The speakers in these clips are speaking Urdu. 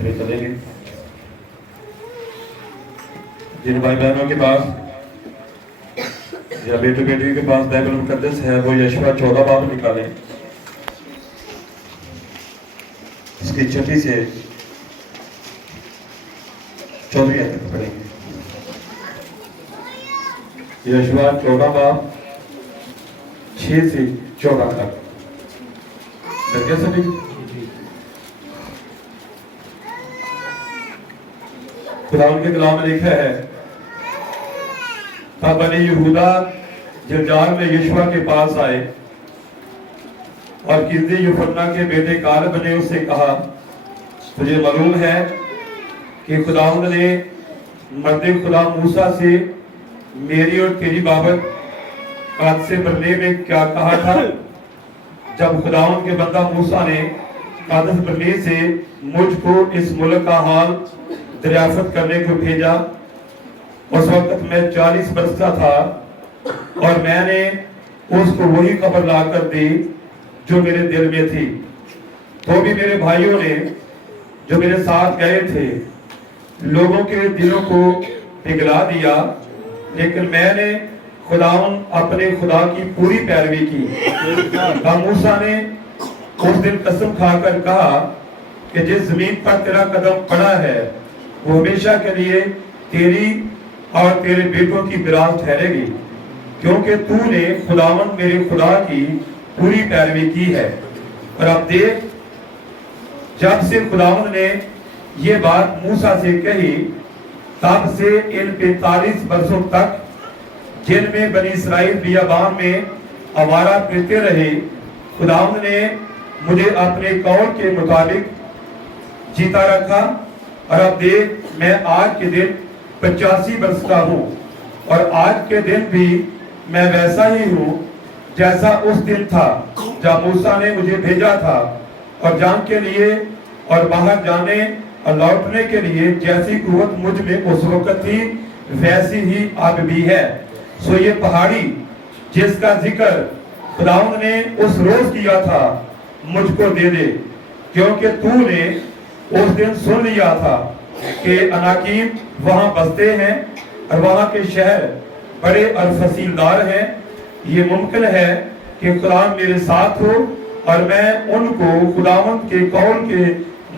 دوسرے چلیں گے. جن بھائی بہنوں کے پاس یا بیٹے بیٹی کے پاس بائبل مقدس ہے وہ یشوع 14 باب نکالیں. اس کی 6 سے 14 آیت تک پڑھیں گے. یشوع 14 باب 6 سے 14 تک. لگے سبھی؟ قرآن کے کلام میں لکھا ہے تب بنی یہودا جرجال میں یشوع کے پاس آئے اور قیدی یوحنا کے بیٹے کالب نے اس سے کہا تجھے معلوم ہے کہ خداوند نے مرد خدا موسیٰ سے میری اور تیری بابت قادس برنے میں کیا کہا تھا؟ جب خداوند کے بندہ موسیٰ نے قادس برنے سے مجھ کو اس ملک کا حال دریافت کرنے کو بھیجا، اس وقت میں 40 برس کا تھا اور میں نے اس کو وہی خبر لا کر دی جو میرے دل میں تھی. تو بھی میرے بھائیوں نے جو میرے ساتھ گئے تھے لوگوں کے دلوں کو پگھلا دیا، لیکن میں نے خداوند اپنے خدا کی پوری پیروی کی. موسیٰ نے اس دن قسم کھا کر کہا کہ جس زمین پر تیرا قدم پڑا ہے وہ ہمیشہ کے لیے تیری اور تیرے بیٹوں کی میراث ٹھہرے گی، کیونکہ تو نے خداوند میرے خدا کی پوری پیروی کی ہے. اور اب دیکھ، جب سے خداوند نے یہ بات موسیٰ سے کہی تب سے ان 45 برسوں تک جن میں بنی اسرائیل بیابان میں آوارہ پھرتے رہے، خداوند نے مجھے اپنے قول کے مطابق جیتا رکھا. اور اب دیکھ، میں آج کے دن 85 برس کا ہوں اور آج کے دن بھی میں ویسا ہی ہوں جیسا اس دن تھا جب موسیٰ نے مجھے بھیجا تھا، اور جان کے لیے اور باہر جانے اور لوٹنے کے لیے جیسی قوت مجھ میں اس وقت تھی ویسی ہی اب بھی ہے. سو یہ پہاڑی جس کا ذکر خداوند نے اس روز کیا تھا مجھ کو دے دے، کیونکہ تو نے اس دن سن لیا تھا کہ اناکیم وہاں بستے ہیں اور وہاں کے شہر بڑے اور فصیلدار ہیں. یہ ممکن ہے کہ خدا میرے ساتھ ہو اور میں ان کو خداوند کے قول کے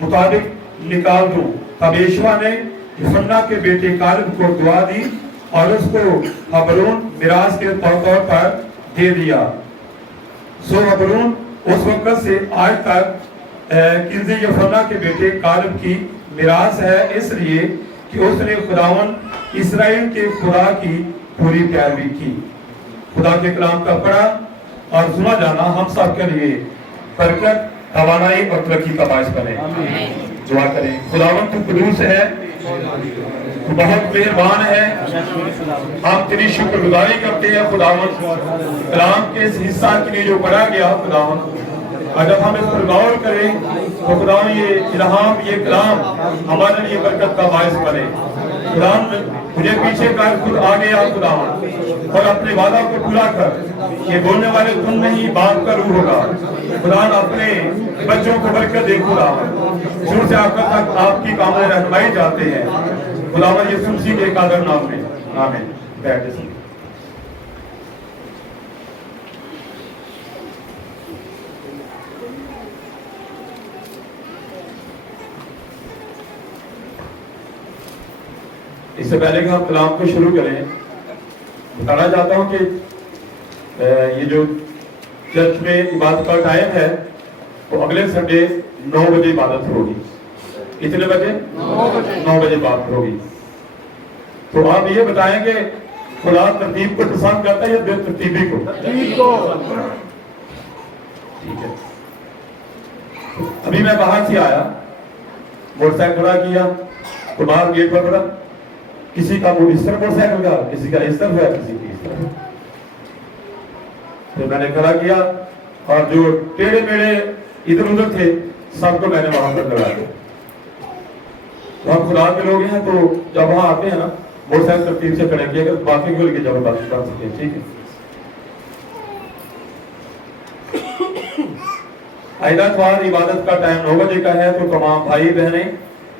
مطابق نکال دوں. تب یشوع نے یوحنا کے بیٹے کالب کو دعا دی اور اس کو حبرون میراث کے طور پر دے دیا. سو حبرون اس وقت سے آج تک قیدی یوحنا کے بیٹے کالب کی میراث ہے، اس لیے کہ اس نے خداوند اسرائیل کے خدا کی پوری پیروی کی. خدا کے کلام کا پڑھا اور سنا جانا ہم سب کے لیے برکت، توانائی اور ترقی کا باعث بنے. دعا کریں. خداوند تو قدوس ہے، تو بہت مہربان ہے، ہم تیری شکر گزاری کرتے ہیں خداوند کلام کے اس حصہ کے لیے جو پڑھا گیا خداوند، اگر ہم اس پر غور کریں تو خداوند یہ الہام، یہ کلام ہمارے لیے برکت کا باعث بنے. خداوند مجھے پیچھے کر خود آگے آ خداوند اور اپنے وعدہ کو پورا کر. یہ بولنے والے تم نہیں، باپ کا روح ہوگا. خداوند اپنے بچوں کو برکت دے خداوند، شروع سے آخر تک آپ کی کامل رہنمائی چاہتے ہیں خداوند یسوع مسیح کے قادر نام میں آمین. بیٹھ جائیں. اس سے پہلے کہ ہم کلام کو شروع کریں بتانا چاہتا ہوں کہ یہ جو چرچ میں عبادت کا ٹائم ہے وہ اگلے سنڈے 9 بجے عبادت ہوگی. کتنے بجے؟ 9 بجے عبادت ہوگی. تو آپ یہ بتائیں کہ خدا ترتیب کو پسند کرتا ہے یا بے ترتیبی کو؟ ٹھیک ہے. ابھی میں باہر سے آیا، موٹر سائیکل کھڑا کیا تو باہر گیٹ پر پڑا، کسی کا وہ اس طرح موٹر سائیکل کا، کسی کا اس طرح ہے، کسی کی اس طرح. پھر میں نے کھڑا کیا اور جو ٹیڑے میڑے ادھر ادھر تھے سب کو میں نے وہاں پر لگا دیا. ہم خدا کے لوگ ہیں تو جب وہاں آتے ہیں نا موٹر سائیکل ترتیب سے کھڑے کیے گا باقی کو لے کے زبردست کر سکے. ٹھیک ہے. آئندہ اتوار عبادت کا ٹائم 9 بجے کا ہے تو تمام بھائی بہنیں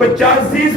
85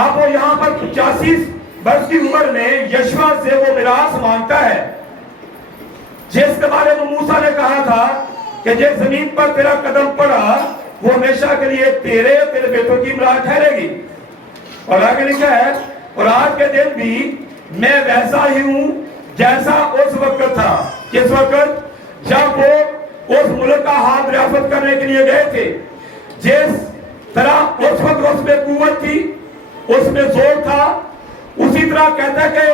آپ وہ یہاں پر 85 برس کی عمر میں یشوا سے وہ میراث مانگتا ہے جس کے بارے میں موسیٰ نے کہا تھا کہ جس زمین پر تیرا قدم پڑا وہ ہمیشہ کے لیے تیرے اور تیرے بیٹوں کی امرات ٹھہرے گی. اور آگے لکھا ہے اور آج کے دن بھی میں ویسا ہی ہوں جیسا اس وقت تھا. کس وقت؟ جب وہ اس ملک کا ہاتھ دریافت کرنے کے لیے گئے تھے. جس طرح اس وقت اس میں قوت تھی، اس میں زور تھا، اسی طرح کہتا ہے کہ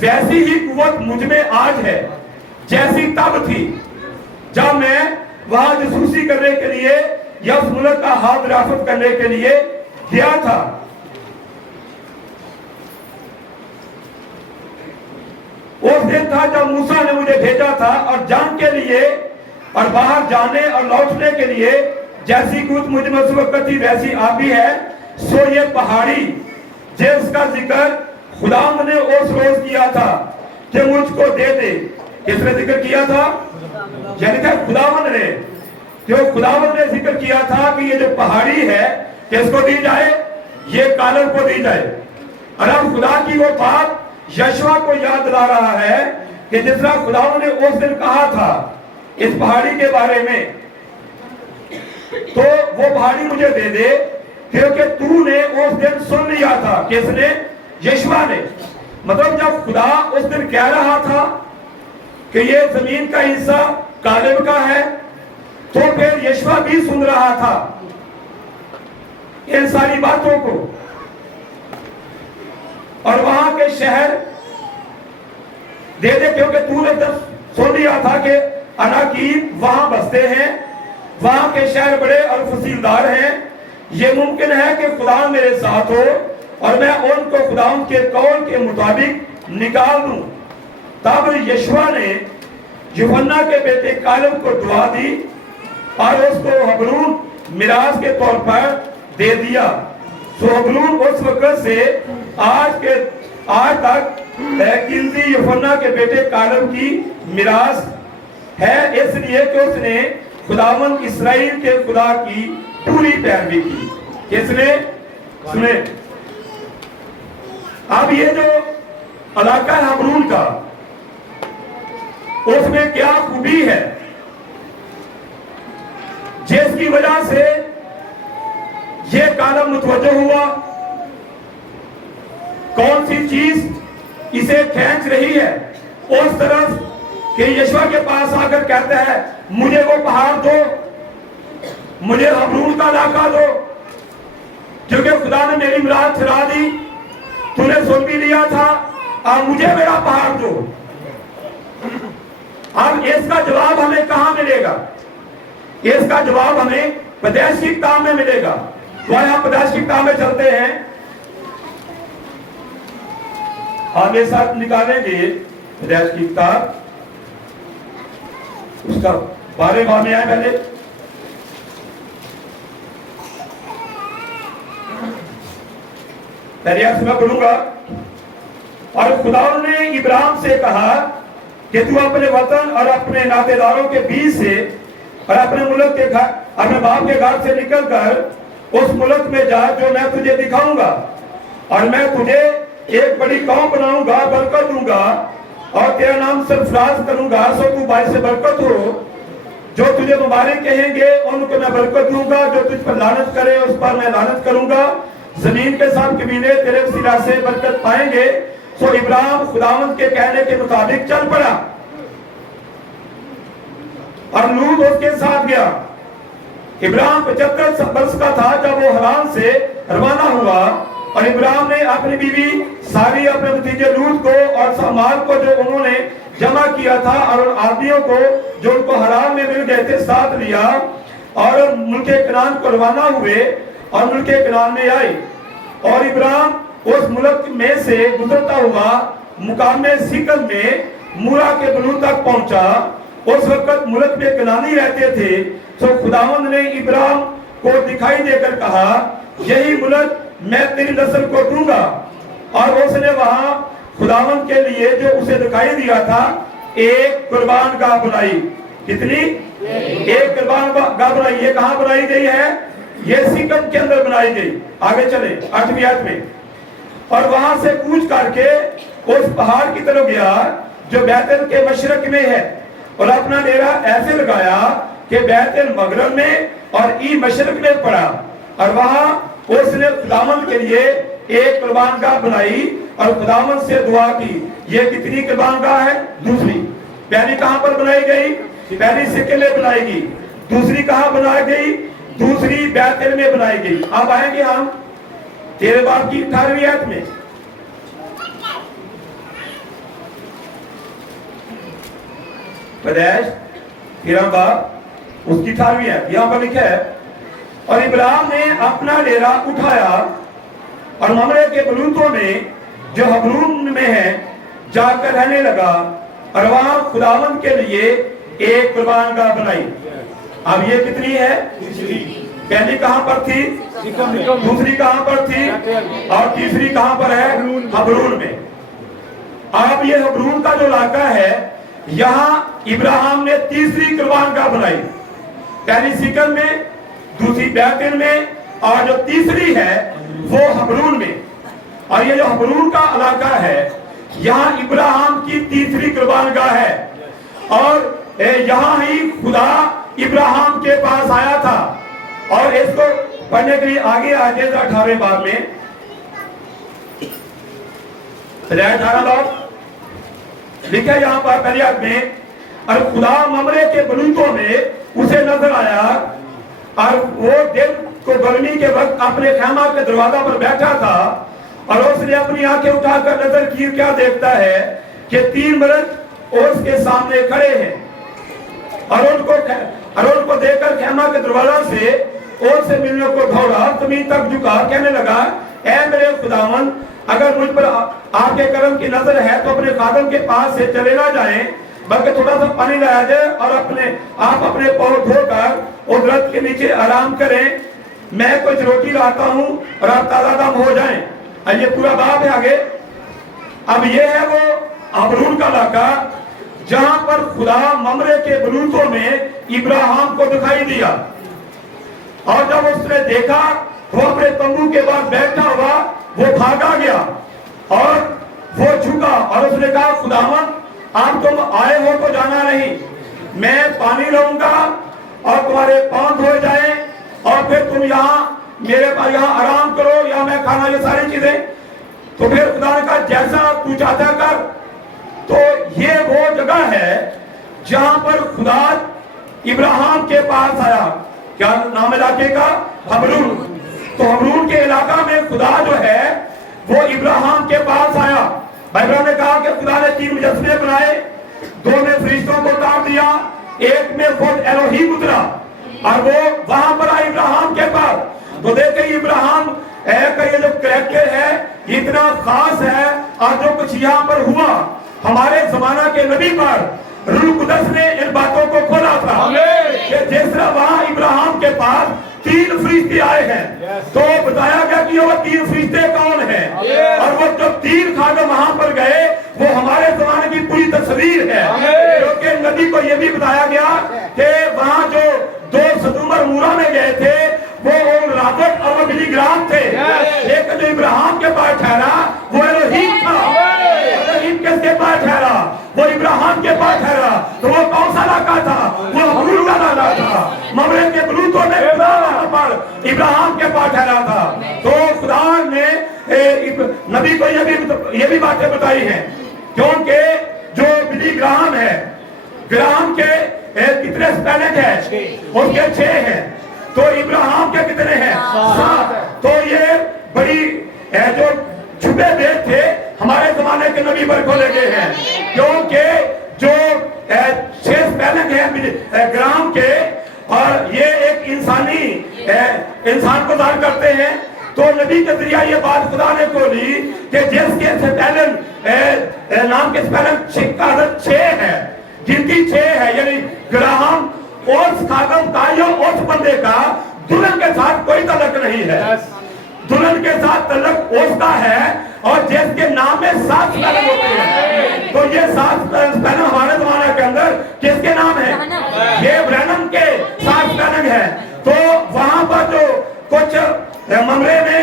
ویسی ہی قوت مجھ میں آج ہے جیسی تب تھی جب میں وہاں جاسوسی کرنے کے لیے یا اس ملک کا ہاتھ دریافت کرنے کے لیے گیا تھا. اس دن تھا جب موسیٰ نے مجھے بھیجا تھا اور جنگ کے لیے اور باہر جانے اور لوٹنے کے لیے جیسی قوت مجھ میں اس وقت تھی ویسی آپ بھی ہے. سو یہ پہاڑی جس کا ذکر خدا نے اس روز کیا تھا کہ مجھ کو دے دے. کس نے ذکر کیا تھا؟ یعنی کہ خداوند نے، کہ خداوند نے ذکر کیا تھا کہ یہ جو پہاڑی ہے کس کو دی جائے؟ یہ کالب کو دی جائے. اور اب خدا کی وہ بات یشوا کو یاد دلا رہا ہے کہ جس طرح خداوند نے اس دن کہا تھا اس پہاڑی کے بارے میں تو وہ پہاڑی مجھے دے دے، کیونکہ تو نے اس دن سن لیا تھا. کس نے؟ یشوا نے. مطلب جب خدا اس دن کہہ رہا تھا کہ یہ زمین کا حصہ کالب کا ہے تو پھر یشوا بھی سن رہا تھا ان ساری باتوں کو. اور وہاں کے شہر دے دے کیونکہ تو نے سن لیا تھا کہ اناکیب وہاں بستے ہیں، وہاں کے شہر بڑے اور فصیلدار ہیں. یہ ممکن ہے کہ خدا میرے ساتھ ہو اور میں ان کو خدا کے قول کے مطابق نکال دوں. تب یشوا نے یوحنا کے بیٹے کالب کو دعا دی اور اس کو حبرون میراث کے طور پر دے دیا. سو حبرون اس وقت سے آج تک کلدی یوحنا کے بیٹے کالب کی میراث ہے، اس لیے کہ اس نے خداوند اسرائیل کے خدا کی پوری پیروی کی. کس نے؟ سنے. اب یہ جو علاقہ ہے حبرون کا، اس میں کیا خوبی ہے جس کی وجہ سے یہ کالب متوجہ ہوا؟ کون سی چیز اسے کھینچ رہی ہے اس طرف کہ یشوا کے پاس آ کر کہتا ہے مجھے وہ پہاڑ دو، مجھے حبرون کا علاقہ دو، کیونکہ خدا نے میری مراد چھڑا دی، تو نے سن بھی لیا تھا، اب مجھے میرا پہاڑ دو. اب اس کا جواب ہمیں کہاں ملے گا؟ اس کا جواب ہمیں پیدائش کی کتاب میں ملے گا. تو آئے ہم پیدائش کی کتاب میں چلتے ہیں. آپ میرے ساتھ نکالیں گے پیدائش کی کتاب، اس کا 12 باب میں آئے پہلے. پہلے آپ سے میں پڑھوں گا. اور خدا نے ابراہیم سے کہا کہ تو اپنے وطن اور اپنے ناطے داروں کے بیچ سے اور اپنے ملک کے گھر، اپنے باپ کے گھر سے نکل کر اس ملک میں جا جو میں تجھے دکھاؤں گا، اور میں تجھے ایک بڑی قوم بناؤں گا، برکت دوں گا اور تیرا نام سرفراز کروں گا، سو تو باعث برکت ہو. جو تجھے مبارک کہیں گے ان کو میں برکت دوں گا، جو تجھ پر لعنت کرے اس پر میں لعنت کروں گا. زمین کے سب قبیلے تیرے وسیلہ سے برکت پائیں گے. سو ابراہیم خداوند کے کہنے کے مطابق چل پڑا اور لوط اس کے ساتھ گیا. ابراہیم 75 برس کا تھا جب وہ حران سے روانہ ہوا، اور ابراہیم نے اپنی بیوی ساری، اپنے بھتیجے لوط کو اور سامال کو جو انہوں نے جمع کیا تھا اور ان آدمیوں کو جو ان کو حران میں مل گئے تھے ساتھ لیا، اور ملک کنعان کو روانہ ہوئے اور ملک کنعان میں آئے. اور ابراہیم اس ملک میں سے گزرتا ہوا مقام سکم میں مورا کے بلو تک پہنچا. اس وقت ملک میں کنعانی رہتے تھے. تو خداوند نے ابراہیم کو دکھائی دے کر کہا یہی ملک میں تیری نسل کو دوں گا. اور اس نے وہاں خداوند کے لیے جو اسے دکھائی دیا تھا ایک قربان گاہ بنائی. کتنی؟ ایک قربان گاہ بنائی. یہ کہاں بنائی گئی ہے؟ یہ سکم کے اندر بنائی گئی. آگے چلیں 8ویں آیت میں. اور وہاں سے کوچ کر کے اس پہاڑ کی طرف گیا جو بیت ال کے مشرق میں ہے، اور اپنا ڈیرا ایسے لگایا کہ بیت المغرب میں اور ای مشرق میں پڑا، اور وہاں اس نے خداوند کے لیے ایک قربان گاہ بنائی اور خداوند سے دعا کی۔ یہ کتنی قربان گاہ ہے؟ دوسری۔ پہلی کہاں پر بنائی گئی؟ پہلی سکل میں بنائی گئی۔ دوسری کہاں بنائی گئی؟ دوسری بیت ال میں بنائی گئی۔ اب آئیں گے ہم 13 باب کی 18ویں آیت میں۔ پیدائش 13 باب اس کی 18ویں آیت یہاں پر لکھا ہے، اور ابراہیم نے اپنا ڈیرا اٹھایا اور ممرے کے بلوتوں میں جو حبرون میں ہے جا کر رہنے لگا، اور وہاں خداوند کے لیے ایک قربان گاہ بنائی۔ اب یہ کتنی ہے؟ پہلی کہاں پر تھی؟ دوسری کہاں پر تھی؟ اور تیسری کہاں پر ہے؟ حبرون میں۔ اب یہ حبرون کا جو علاقہ ہے، یہاں ابراہیم نے تیسری قربان گاہ بنائی، پہلی سکل میں، دوسری بیت ال میں، اور جو تیسری ہے وہ حبرون میں۔ اور یہ جو حبرون کا علاقہ ہے، یہاں ابراہیم کی تیسری قربان گاہ ہے، اور یہاں ہی خدا ابراہیم کے پاس آیا تھا۔ اور اس کو پڑھنے کے لیے آگے آجے 18 باب میں، 18 باب لکھا یہاں پر پہلی آیت میں، اور خدا ممرے کے بلوتوں میں اسے نظر آیا، اور وہ دن کو گرمی کے وقت اپنے خیمہ کے دروازہ پر بیٹھا تھا، اور اس نے اپنی آنکھیں اٹھا کر نظر کی، کیا دیکھتا ہے کہ 3 مرد اس کے سامنے کھڑے ہیں، اور ان کو دیکھ کر خیمہ کے دروازہ سے اور سے ملنے کو دوڑا، زمین تک جھکا، کہنے لگا، اے میرے خداوند، اگر مجھ پر آپ کے کرم کی نظر ہے تو اپنے خادم کے پاس سے چلے نہ جائیں، بلکہ تھوڑا سا پانی لایا جائے اور آپ اپنے پاؤں دھو کر اس درخت کے نیچے آرام کریں، میں کچھ روٹی لاتا ہوں اور آپ تازہ دم ہو جائیں۔ یہ پورا باب ہے آگے۔ اب یہ ہے وہ حبرون کا علاقہ جہاں پر خدا ممرے کے بلوتوں میں ابراہیم کو دکھائی دیا، اور جب اس نے دیکھا وہ اپنے تمبو کے بعد بیٹھا ہوا، وہ بھاگا گیا اور وہ جھکا، اور اس نے کہا، خداوند آپ تم آئے ہو تو جانا نہیں، میں پانی لاؤں گا اور تمہارے پاؤں دھوئے جائیں، اور پھر تم یہاں میرے پاس یہاں آرام کرو، یا میں کھانا، یہ ساری چیزیں۔ تو پھر خدا نے کہا جیسا تو چاہتا کر۔ تو یہ وہ جگہ ہے جہاں پر خدا ابراہیم کے پاس آیا۔ کیا نام علاقے کا؟ حبرون۔ تو حبرون کے علاقہ میں خدا جو ہے وہ ابراہیم کے پاس آیا۔ بائبل نے کہا کہ خدا نے 3 مجسمے بنائے، 2 میں فرشتوں کو اتار دیا، ایک میں خود الوہیم اترا، اور وہ وہاں پر آئے ابراہیم کے پاس۔ تو دیکھیں ابراہیم کا یہ جو کریکٹر ہے اتنا خاص ہے، اور جو کچھ یہاں پر ہوا ہمارے زمانہ کے نبی پر روح القدس نے ان باتوں کو کھولا تھا کہ جس طرح وہاں ابراہیم کے پاس 3 فرشتے آئے ہیں، تو بتایا گیا کہ وہ 3 فرشتے کون ہیں، اور وہ جو 3 خادم وہاں پر گئے وہ ہمارے زمانے کی پوری تصویر ہے، کیونکہ نبی کو یہ بھی بتایا گیا کہ وہاں جو 2 سدوم اور مورا میں گئے تھے وہ رابرٹ اور وہ بلی گرام تھے، لیکن جو ابراہیم کے پاس ٹھہرا وہ الوہیم تھا۔ الوہیم کس کے پاس ٹھہرا؟ وہ ابراہیم کے پاس ٹھہرا۔ تو وہ کون سا علاقہ تھا؟ وہ حبرون کا علاقہ تھا۔ ممرے کے بلوتوں میں خدا وہاں پر ابراہیم کے پاس ٹھہرا تھا۔ تو خدا نے نبی کو یہ بھی باتیں بتائی ہیں، کیونکہ جو بلی گرام ہے، گرام کے کتنے اسپیلنگ ہیں؟ اس کے 6 ہیں، تو ابراہیم کے کتنے ہیں؟ 7۔ تو یہ بڑی جو چھپے بیت تھے ہمارے زمانے کے نبی پر کھولے گئے ہیں، کیونکہ جو 6 اسپیلنگ ہیں گرام کے، اور یہ ایک انسان کو ظاہر کرتے ہیں۔ تو نبی کے ذریعہ یہ بات خدا نے کھولی کہ جس کے اسپیلنگ نام کے اسپیلنگ کا عدد 6 ہے، جن کی 6 ہے، یعنی گراہم اس خادم کا یا اس بندے کا دلہن کے ساتھ کوئی تعلق نہیں ہے، دلہن کے ساتھ تعلق اس کا ہے، اور جس کے نام میں 7 اسپیلنگ ہوتے ہیں۔ تو یہ 7 اسپیلنگ ہمارے زمانے کے اندر کس کے نام ہے؟ یہ برینم کے 7 اسپیلنگ ہے۔ تو وہاں پر جو کچھ ممرے میں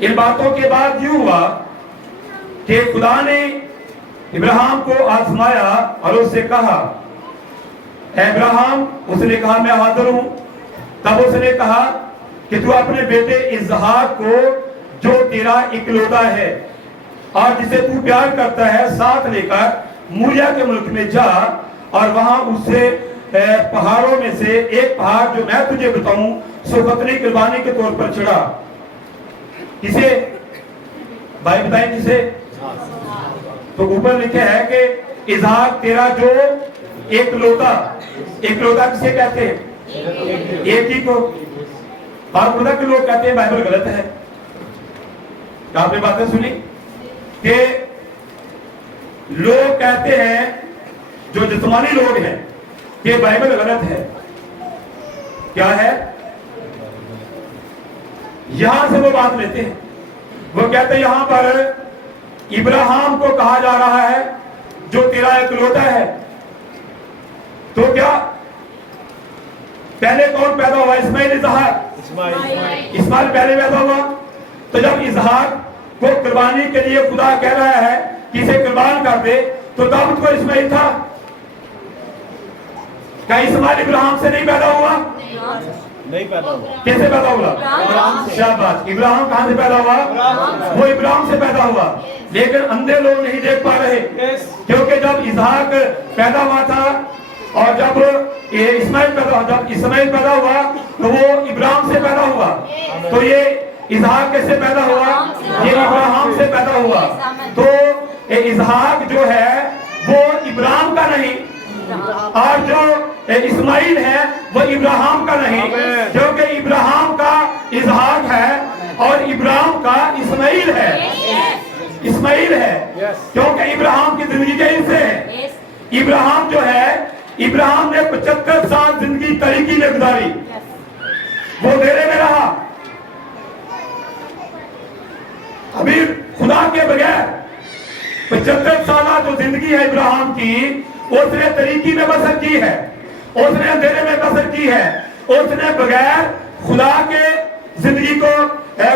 ان باتوں کے بعد یوں ہوا کہ خدا نے ابراہیم کو آزمایا اور اس سے کہا اے ابراہیم، اس نے کہا میں حاضر ہوں۔ تب اس نے کہا کہ تو اپنے بیٹے اسحاق کو جو تیرا اکلوتا ہے اور جسے تو پیار کرتا ہے ساتھ لے کر موریا کے ملک میں جا اور وہاں اسے پہاڑوں میں سے ایک پہاڑ جو میں تجھے بتاؤں سو خطرے قربانی کے طور پر چڑھا۔ کسے بھائی بتائیں کسے؟ تو اوپر لکھے ہے کہ اسحاق تیرا جو اکلوتا کسے کہتے ہیں؟ ایک ہی کو۔ اور خدا کے لوگ کہتے ہیں بائبل غلط ہے۔ کیا آپ نے باتیں سنی کہ لوگ کہتے ہیں جو جسمانی لوگ ہیں کہ بائبل غلط ہے؟ کیا ہے؟ یہاں سے وہ بات لیتے ہیں، وہ کہتے ہیں یہاں پر ابراہیم کو کہا جا رہا ہے جو تیرا اکلوتا ہے۔ تو کیا پہلے کون پیدا ہوا؟ اسماعیل اسماعیل پہلے پیدا ہوا۔ تو جب اسحاق کو قربانی کے لیے خدا کہہ رہا ہے کہ اسے قربان کر دے تو تب تو اسماعیل تھا۔ کیا اسماعیل ابراہیم سے نہیں پیدا ہوا؟ نہیں پیدا ہوا۔ کیسے پیدا ہوا؟ شاباش۔ ابراہیم کہاں سے پیدا ہوا؟ وہ ابراہیم سے پیدا ہوا۔ لیکن اندھے لوگ نہیں دیکھ پا رہے، کیونکہ جب اسحاق پیدا ہوا تھا اور جب اسماعیل پیدا ہوا تو وہ ابراہیم سے پیدا ہوا۔ تو یہ اسحاق کیسے پیدا ہوا؟ یہ ابراہیم سے پیدا ہوا۔ تو اسحاق جو ہے وہ ابراہیم کا نہیں، اور جو اسماعیل ہے وہ ابراہیم کا نہیں، کیونکہ ابراہیم کا اسحاق ہے اور ابراہیم کا اسماعیل ہے۔ اسماعیل ہے کیونکہ ابراہیم کی زندگی کے حصے ہیں۔ ابراہیم جو ہے، ابراہیم نے 75 سال زندگی طریقی میں گزاری، وہ ڈیرے میں رہا۔ ابھی خدا کے بغیر 75 سالہ جو زندگی ہے ابراہیم کی، اس نے طریقی میں بسر کی ہے، اس نے اندھیرے میں بسر کی ہے، اس نے بغیر خدا کے زندگی کو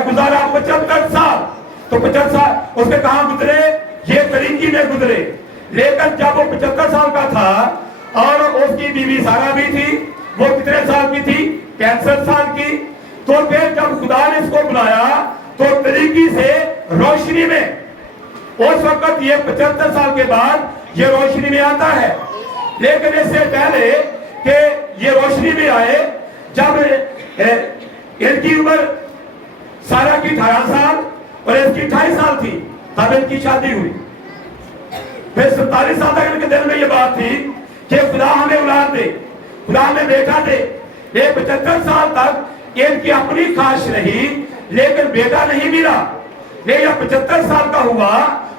گزارا 75 سال۔ تو 75 سال اس نے کہاں گزرے؟ یہ طریقی میں گزرے۔ لیکن جب وہ 75 سال کا تھا اور اس کی بیوی سارہ بھی تھی، وہ کتنے سال کی تھی؟ 65 سال کی۔ تو پھر جب خدا نے اس کو بلایا تو طریقی سے روشنی میں، اس وقت یہ 75 سال کے بعد یہ روشنی میں آتا ہے۔ لیکن اس سے پہلے کہ یہ روشنی میں آئے، جب ان کی عمر سارہ کی 18 سال اور اس کی 28 سال تھی تب ان کی شادی ہوئی۔ پھر 47 سال تک ان کے دل میں یہ بات تھی کہ خدا ہمیں اولاد دے، خدا ہمیں بیٹا دے۔ یہ 75 سال تک ان کی اپنی خواہش نہیں، لیکن بیٹا نہیں ملا۔ لیکن جب 75 سال کا ہوا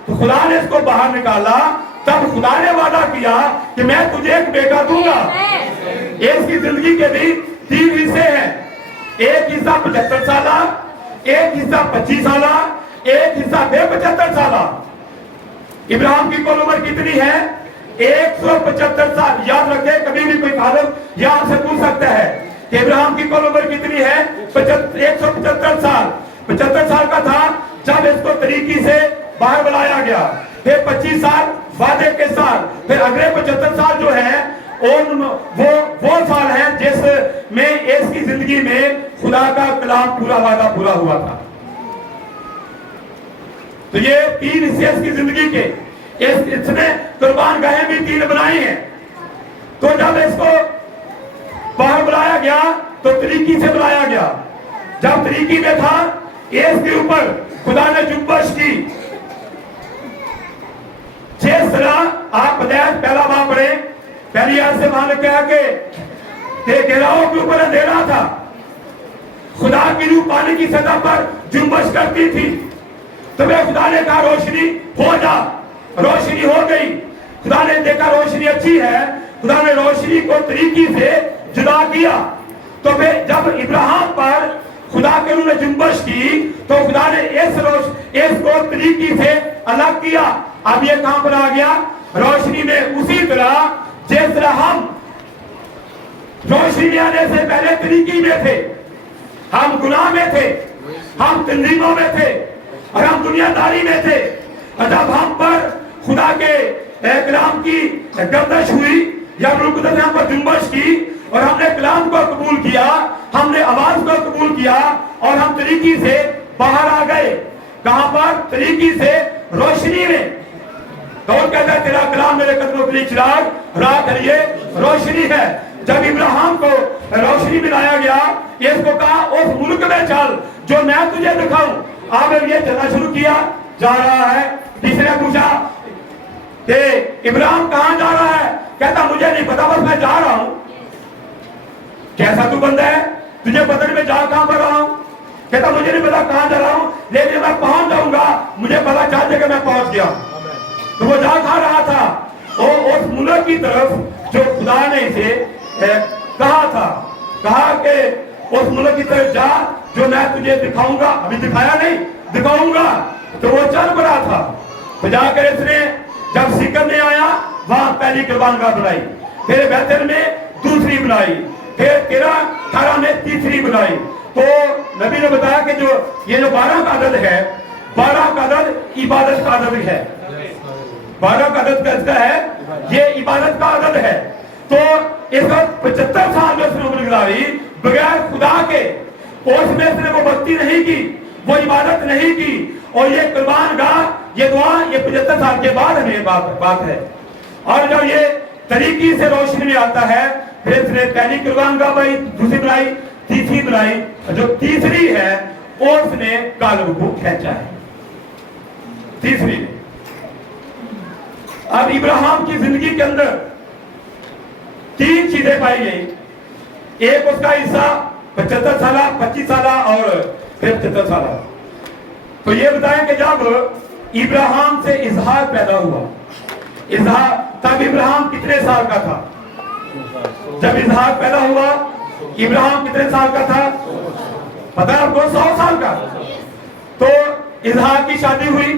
تو خدا نے اس کو باہر نکالا، تب خدا نے وعدہ کیا کہ میں تجھے ایک بیٹا دوں گا۔ اس کی زندگی کے بھی 3 حصے ہیں، ایک حصہ 75 سالہ، ایک حصہ 25 سالہ، ایک حصہ پھر 75 سالہ۔ ابراہیم کی کل عمر کتنی ہے؟ 175 سال۔ یاد رکھے، کبھی بھی کوئی خالق یہ آپ سے پوچھ سکتا ہے کہ ابراہیم کی کل عمر کتنی ہے؟ 175 سال۔ 75 سال کا تھا جب اس کو طریقی سے باہر بلایا گیا، پھر 25 سال وعدے کے سال، پھر اگلے 75 سال جو ہے وہ سال ہے جس میں اس کی زندگی میں خدا کا کلام پورا وعدہ پورا ہوا تھا۔ تو یہ 3 حصے اس کی زندگی کے، اس نے قربان گاہیں بھی 3 بنائی ہیں۔ تو جب اس کو باہر بلایا گیا تو طریقی سے بلایا گیا۔ جب طریقی میں تھا، اس کے اوپر خدا نے جنبش کی۔ جس طرح آپ بدایت پہلا باب پڑھیں، پہلی آیت سے وہاں نے کہا کہ گہراؤں کے اوپر اندھیرا تھا، خدا کی روح پانی کی سطح پر جنبش کرتی تھی۔ تو میں خدا نے کہا روشنی ہو جا، روشنی ہو گئی۔ خدا نے دیکھا روشنی اچھی ہے، خدا نے روشنی کو طریقی سے جدا کیا۔ تو پھر جب ابراہیم پر خدا کے روح نے جنبش کی تو خدا نے اس کو طریقی سے الگ کیا۔ اب یہ کہاں پر آ گیا؟ روشنی میں۔ اسی طرح جس طرح ہم روشنی میں آنے سے پہلے طریقی میں تھے، ہم گناہ میں تھے، ہم تنظیموں میں تھے اور ہم دنیا داری میں تھے، اور جب ہم پر خدا کے کلام کی گردش ہوئی یا روح القدس نے ہم پر جنبش کی اور ہم نے کلام کو قبول کیا، ہم نے آواز کو قبول کیا اور ہم طریقی سے باہر آ گئے. کہاں پر؟ طریقی سے روشنی میں. کون کہتا ہے تیرا کلام میرے قدموں کے لیے چراغ راہ کے لیے روشنی ہے؟ جب ابراہیم کو روشنی ملایا گیا، اس کو کہا اس ملک میں چل جو میں تجھے دکھاؤں. آپ نے یہ چلنا شروع کیا، جا رہا ہے. کسی نے پوچھا کہ ابراہیم کہاں جا رہا ہے؟ کہتا مجھے نہیں پتا، بس میں جا رہا ہوں. کیسا تو بندہ ہے، تجھے پتہ نہیں میں جا کہاں پر رہا ہوں؟ کہتا مجھے نہیں پتا کہاں جا رہا ہوں، لیکن میں پہنچ جاؤں گا، مجھے پتا چل جائے کہ میں پہنچ گیا. تو وہ جا کھا رہا تھا اس ملک کی طرف جو خدا نے اسے کہا تھا، کہا کہ اس ملک کی طرف جا جو میں تجھے دکھاؤں گا. ابھی دکھایا نہیں، دکھاؤں گا. تو وہ چل پڑا تھا. تو جا کر اس نے جب سکر میں آیا، وہاں پہلی قربانگاہ بنائی، پھر بیتل میں دوسری بنائی، پھر 13 میں تیسری بنائی. تو نبی نے بتایا کہ جو یہ جو 12 کا عدد ہے، 12 کا عدد عبادت کا عدد ہے. 12 کا عدد کا ہے، یہ عبادت کا عدد ہے. تو اس وقت 75 سال میں اس نے عمر گزاری بغیر خدا کے، اور اس میں اس نے وہ بھکتی نہیں کی، وہ عبادت نہیں کی. اور یہ قربان گاہ، یہ دعا، یہ 75 سال کے بعد ہمیں بات ہے. اور جب یہ طریقی سے روشنی میں آتا ہے، پھر اس نے پہلی قربان گاہ بنائی، دوسری بنائی، تیسری بنائی. جو تیسری ہے اور اس نے کالب کو کھینچا ہے. تیسری نے اب ابراہیم کی زندگی کے اندر 3 چیزیں پائی گئی. ایک اس کا حصہ 75 سالہ، 25 سالہ اور پھر 75 سالہ. تو یہ بتائیں کہ جب ابراہیم سے اسحاق پیدا ہوا، تب ابراہیم کتنے سال کا تھا؟ جب اسحاق پیدا ہوا ابراہیم کتنے سال کا تھا؟ پتہ ہے آپ کو؟ 100 سال کا. تو اسحاق کی شادی ہوئی.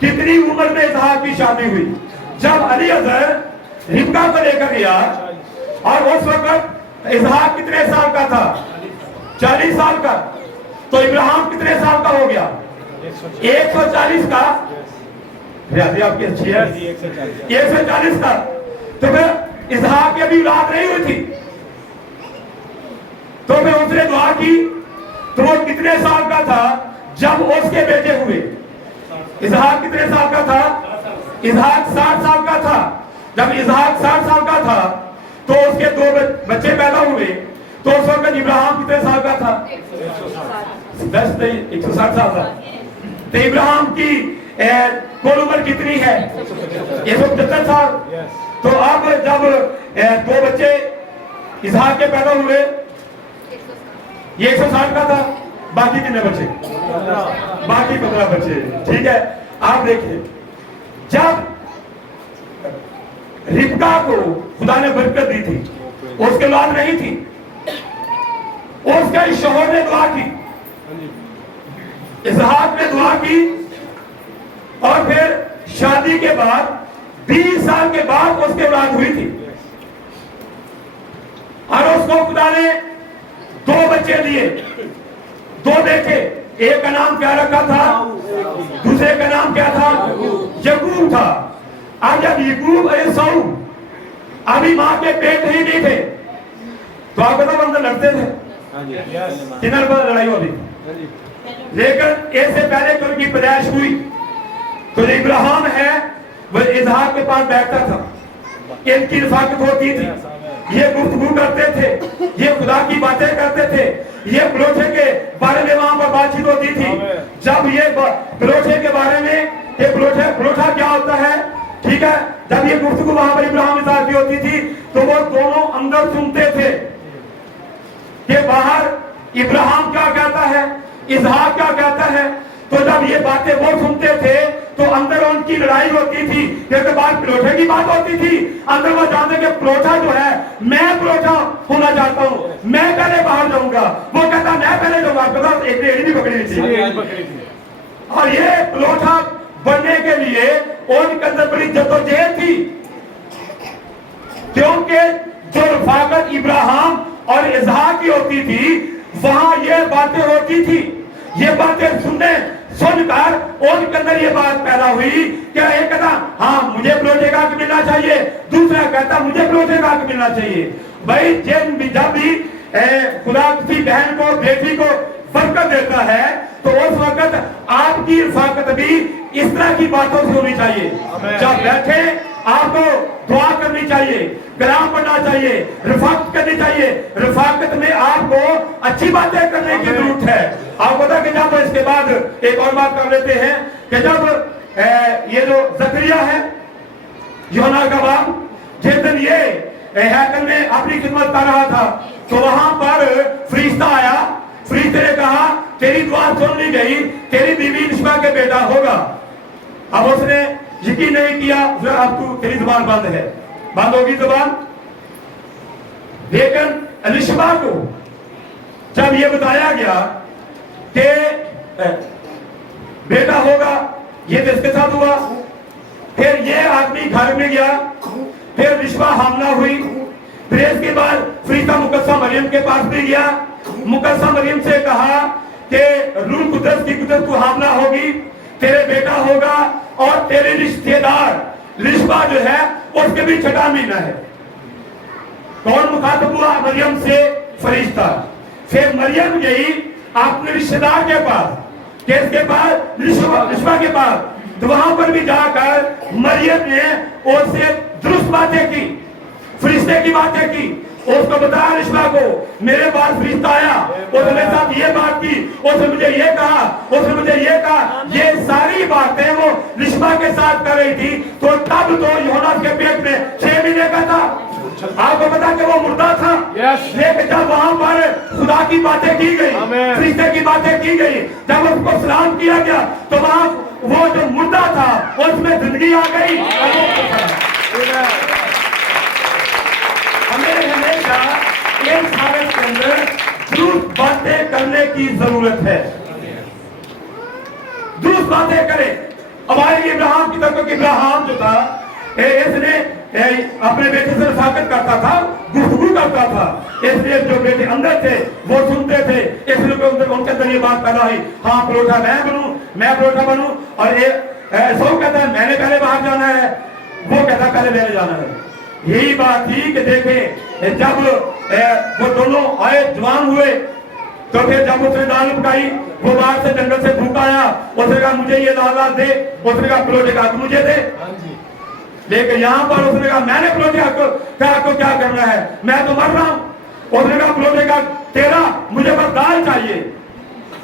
کتنی عمر میں اسحاق کی شادی ہوئی؟ جب علی اظہر ربکہ کو لے کر گیا، اور اس وقت اسحاق کتنے سال کا تھا؟ 40 سال کا. تو ابراہیم کتنے سال کا ہو گیا؟ 140 کا. ریاضی آپ کی اچھی ہے. 140 کا. تو پھر اسحاق کی ابھی اولاد نہیں ہوئی تھی. تو پھر اس نے دعا کی. تو وہ کتنے سال کا تھا جب اس کے بیٹے ہوئے؟ اسحاق کتنے سال کا تھا؟ اسحاق 60 سال کا تھا. جب اسحاق 60 سال کا تھا تو اس کے 2 بچے پیدا ہوئے. تو اس وقت ابراہیم کتنے سال کا تھا؟ 10 نہیں 160 سال تھا. تو ابراہیم کی کل عمر کتنی ہے؟ 175 سال. تو اب جب 2 بچے اسحاق کے پیدا ہوئے، یہ 160 کا تھا. باقی کتنے بچے؟ باقی 15 بچے. ٹھیک ہے. آپ دیکھیں، جب ربکہ کو خدا نے برکت دی تھی، اس کے اولاد نہیں تھی، اس کے شوہر نے دعا کی، اسحاق نے دعا کی، اور پھر شادی کے بعد 20 سال کے بعد اس کے اولاد ہوئی تھی. اور اس کو خدا نے 2 بچے دیے، 2 بیٹے. ایک کا نام کیا رکھا تھا؟ دوسرے کا نام کیا تھا؟ یعقوب تھا. اب جب یعقوب اور عیساؤ ابھی ماں کے پیٹ ہی نہیں تھے، تو آپ بتا اندر لڑتے تھے. کنر پر لڑائی ہوتی. لیکن اس سے پہلے کہ ان کی پیدائش ہوئی تو ابراہیم ہے وہ اسحاق کے پاس بیٹھتا تھا. ان کی رفاقت ہوتی تھی، یہ گفتگو کرتے تھے، یہ خدا کی باتیں کرتے تھے، یہ پلوٹھے کے بارے میں وہاں پر بات چیت ہوتی تھی. جب یہ پلوٹھے کے بارے میں، یہ پلوٹھا کیا ہوتا ہے، ٹھیک ہے، جب یہ گفتگو وہاں پر ابراہیم اسحاق کی ہوتی تھی تو وہ دونوں اندر سنتے تھے کہ باہر ابراہیم کیا کہتا ہے، اسحاق کیا کہتا ہے. تو جب یہ باتیں وہ سنتے تھے تو اندر ان کی لڑائی ہوتی تھی. جیسے بعد پلوٹھے کی بات ہوتی تھی، اندر وہ جانتے کہ پلوٹھا جو ہے، میں پلوٹھا ہونا چاہتا ہوں، میں پہلے باہر جاؤں گا. وہ کہتا میں پہلے جاؤں گا. پتا ایک ایڑی بھی پکڑی تھی. اور یہ پلوٹھا بننے کے لیے ان کے اندر بڑی جدوجہد تھی، کیونکہ جو رفاقت ابراہیم اور اسحاق کی ہوتی تھی وہاں یہ باتیں ہوتی تھی. یہ باتیں سن کر ان کے اندر یہ بات پیدا ہوئی کہ ایک کہتا ہاں مجھے پروجیکٹ حق ملنا چاہیے، دوسرا کہتا مجھے پروجیکٹ حق ملنا چاہیے۔ بھائی جب بھی خدا کسی بہن کو بیٹی کو برکت دیتا ہے تو اس وقت آپ کی رفاقت بھی اس طرح کی باتوں سے ہونی چاہیے۔ جب بیٹھے آپ کو دعا کرنی چاہیے، کلام پڑھنا چاہیے، رفاقت کرنی چاہیے۔ رفاقت میں آپ کو اچھی باتیں کرنے کی ضرورت ہے۔ آپ کو کہ جب اس کے بعد ایک اور بات کر لیتے ہیں کہ جب یہ جو زکریا ہے یوحنا کا باپ، جس دن یہ ہیکل میں اپنی خدمت کر رہا تھا تو وہاں پر فرشتہ آیا، فرشتے نے کہا تیری دعا سن لی گئی، تیری بیوی الشبا کے بیٹا ہوگا۔ اب اس نے یقین نہیں کیا، اب تو تیری زبان بند ہے، بند ہوگی زبان۔ لیکن الشبا کو جب یہ بتایا گیا کہ بیٹا ہوگا، یہ تو اس کے ساتھ ہوا۔ پھر یہ آدمی گھر میں گیا، پھر الشبا حاملہ ہوئی، پھر اس کے بعد فرشتہ مقدسہ مریم کے پاس بھی گیا، مقدسہ مریم سے کہا کہ روح قدس کی قدرت کو حاملہ ہوگی، تیرے بیٹا ہوگا اور تیرے رشتہ دار الشبا جو ہے اس کے بھی چھٹا مہینہ ہے۔ کون مخاطب ہوا مریم سے؟ فرشتہ۔ پھر مریم گئی اپنے رشتہ دار کے پاس، کس کے پاس؟ الشبا کے پاس۔ تو وہاں پر بھی جا کر مریم نے اس سے درست باتیں کی، فرشتے کی باتیں کی، اس کو بتایا الشبا کو میرے پاس فرشتہ آیا، اس نے ساتھ یہ بات کی، اس نے مجھے یہ کہا، اس نے مجھے یہ کہا۔ یہ ساری باتیں وہ الشبا کے ساتھ کر رہی تھی۔ تو تب تو یوحنا کے پیٹ میں 6 مہینے کا تھا۔ آپ کو پتا کہ وہ مردہ تھا، لیکن جب وہاں پر خدا کی باتیں کی گئی، فرشتے کی باتیں کی گئی، جب اس کو سلام کیا گیا تو وہاں وہ جو مردہ تھا اس میں زندگی آ گئی۔ ہمیں ہمیشہ اس حالت کے اندر درست باتیں کرنے کی ضرورت ہے، درست باتیں کریں۔ ہمارے ابراہیم کی طرف ابراہیم جو تھا اس نے اپنے بیٹے سے رفاقت کرتا تھا، گفتگو کرتا تھا، اس لیے جو بیٹے اندر تھے وہ سنتے تھے، اس لیے ان کے اندر یہ بات پیدا ہوئی ہاں پروٹا میں بنوں، میں پروٹا بنوں۔ اور سو کہتا ہے میں نے پہلے باہر جانا ہے، وہ کہتا ہے پہلے میں نے جانا ہے۔ یہی بات تھی کہ دیکھیں جب وہ دونوں آئے جوان ہوئے تو پھر جب اس نے دال پکائی، وہ باہر سے جنگل سے بھوکا آیا، اس نے کہا مجھے یہ دال دے، اس نے کہا پروٹے مجھے دے۔ لیکن یہاں پر اس نے کہا میں نے پروجیکٹ کو کیا کرنا ہے، میں تو مر رہا ہوں۔ اس نے کہا پروجیکٹ تیرا، مجھے بس دال چاہیے۔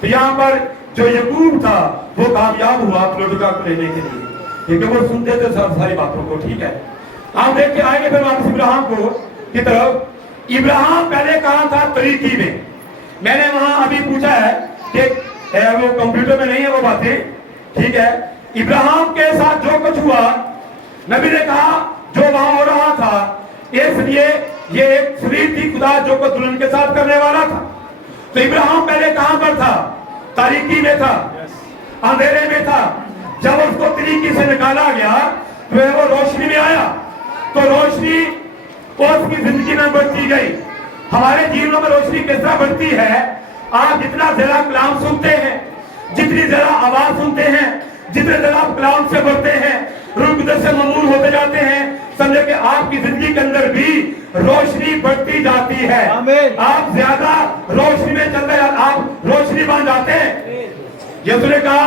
تو یہاں پر جو یعقوب تھا وہ کامیاب ہوا پروجیکٹ کو لینے کے لیے، کیونکہ وہ سنتے تھے ساری باتوں کو۔ ٹھیک ہے، آپ دیکھ کے آئیں گے پھر واپس ابراہیم کو کی طرف۔ ابراہیم پہلے کہاں تھا؟ طریقی میں۔ میں نے وہاں ابھی پوچھا ہے کہ وہ کمپیوٹر میں نہیں ہے وہ باتیں، ٹھیک ہے۔ ابراہیم کے ساتھ جو کچھ ہوا، نبی نے کہا جو وہاں ہو رہا تھا، اس لیے یہ ایک سریت تھی خدا جو کو دلہن کے ساتھ کرنے والا تھا۔ تو ابراہیم پہلے کہاں پر تھا؟ تاریکی میں تھا، اندھیرے میں تھا۔ جب اس کو طریقی سے نکالا گیا تو وہ روشنی میں آیا، تو روشنی اس کی زندگی میں بڑھتی گئی۔ ہمارے جیونوں میں روشنی کس طرح بڑھتی ہے؟ آپ جتنا زیادہ کلام سنتے ہیں، جتنی زیادہ آواز سنتے ہیں، جتنے زیادہ کلام سے بڑھتے ہیں، روح قدس سے ممنون ہوتے جاتے ہیں، سمجھے کہ آپ کی زندگی کے اندر بھی روشنی بڑھتی جاتی ہے۔ آپ زیادہ روشنی میں چل رہے ہیں، آپ روشنی بن جاتے ہیں۔ یسوع نے کہا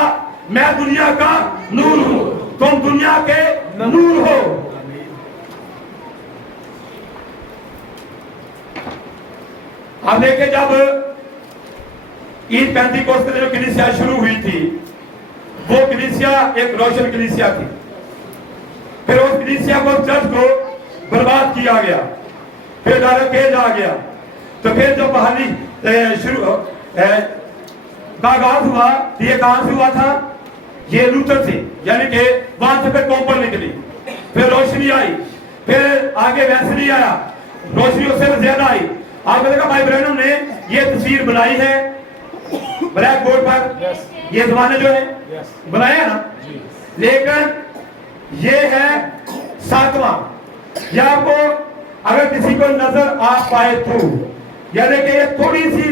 میں دنیا کا نور ہوں، تم دنیا کے نور ہو۔ آپ دیکھیں جب عید پینتیکوست میں جو کلیسیا شروع ہوئی تھی، وہ کلیسیا ایک روشن کلیسیا تھی۔ پھر اس کلیسیا کو چرچ کو برباد کیا گیا، پھر ڈائریکٹ کیج آ گیا۔ تو پھر جو بحالی شروع کا آغاز ہوا، یہ کہاں سے ہوا تھا؟ یہ لوتھر سے، یعنی کہ وہاں سے پھر کوپر نکلی، پھر روشنی آئی، پھر آگے ویسلی آیا، روشنی اس سے زیادہ آئی۔ آپ نے دیکھا بھائی برینم نے یہ تصویر بنائی ہے بلیک بورڈ پر، یہ زمانے جو ہے بنایا ہے نا، لیکن یہ ہے 7واں۔ یہ آپ کو اگر کسی کو نظر آ پائے تو، یعنی کہ یہ تھوڑی سی